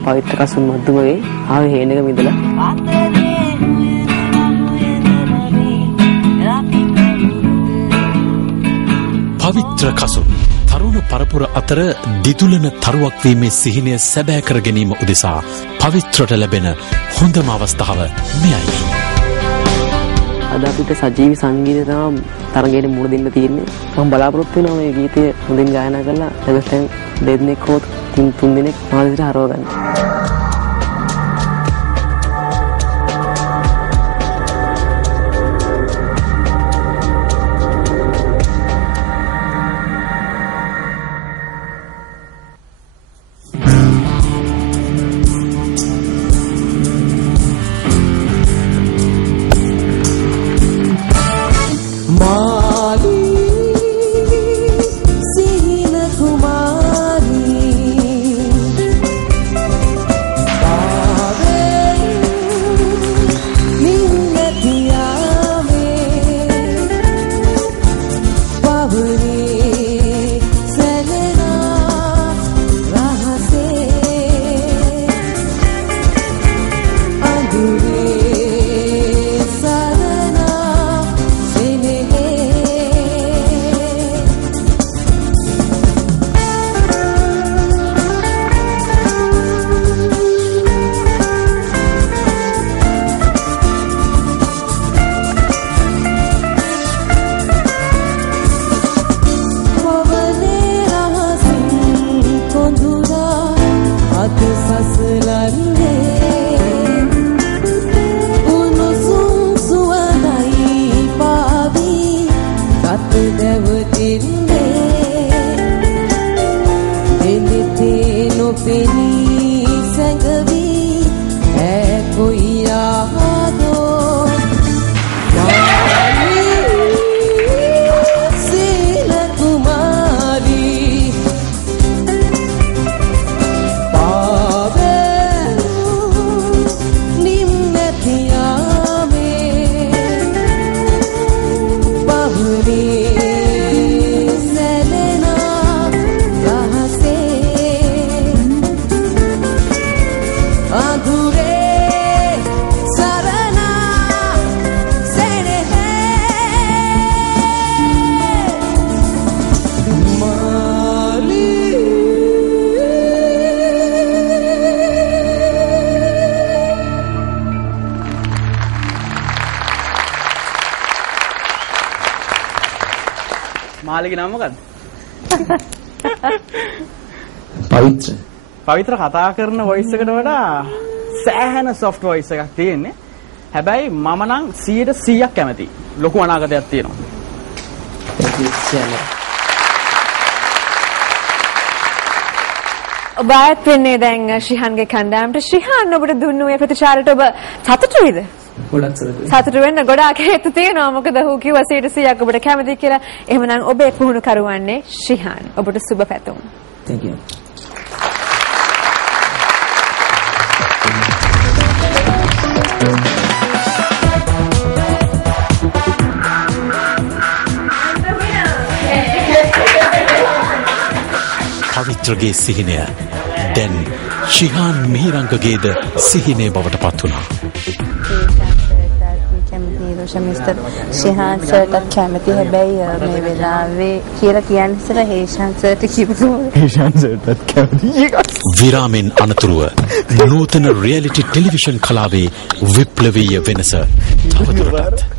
පවිත්‍ර කසුන් මද්දුමගේ ආවේ හේනක මිදලා පවිත්‍ර කසුන් තරුණ පරපුර අතර දිදුලන තරුවක් වීමේ සිහිනය සැබෑ කර ගැනීම උදෙසා පවිත්‍රට ලැබෙන හොඳම අවස්ථාව මෙයයි. අද අපිට සජීවී සංගීතය තමයි තරගයට මුණ දෙන්න තියෙන්නේ. මම බලාපොරොත්තු වෙනවා මේ ගීතය හොඳින් ගායනා කරලා නැවතත් දෙන්නෙක් හෝ තුන් දෙනෙක් මානසිකට හරව ගන්න. මාළිගේ නම මොකද්ද? පවිත්‍ර කතා කරන වොයිස් එකට වඩා සෑහෙන සොෆ්ට් වොයිස් එකක් තියෙන්නේ. හැබැයි මම නම් 100% කැමතියි. ලොකු අනාගතයක් තියෙනවා. ඔබ ආයත් වෙන්නේ දැන් ශ්‍රීහාන්ගේ කණ්ඩායමට. ශ්‍රීහාන් ඔබට දුන්නු මේ ප්‍රතිචාරයට ඔබ සතුටුයිද? ගොඩක් සතුටුයි. සතුටු වෙන්න ගොඩාක් හේතු තියෙනවා. මොකද ඔහු කිව්වා 100% ඔබට කැමතියි කියලා. එහෙමනම් ඔබේ පුහුණු කරුවන්නේ ශ්‍රීහාන්. ඔබට සුබ පැතුම්. Thank you. පවිත්‍රගේ සිහිනය දැන් ශිහාන් මිහිරංගගේද සිහිනය බවට පත් වුණා. මිස්ටර් ශිහාන් සර්ටත් කැමති. හැබැයි මේ වෙලාවේ කියලා කියන්නේ ඉතල හේෂාන් සර්ට කියපු හේෂාන් සර්ටත් කැමති. විරාමෙන් අනතුරුව නූතන රියැලිටි ටෙලිවිෂන් කලාවේ විප්ලවීය වෙනස තවදුරටත්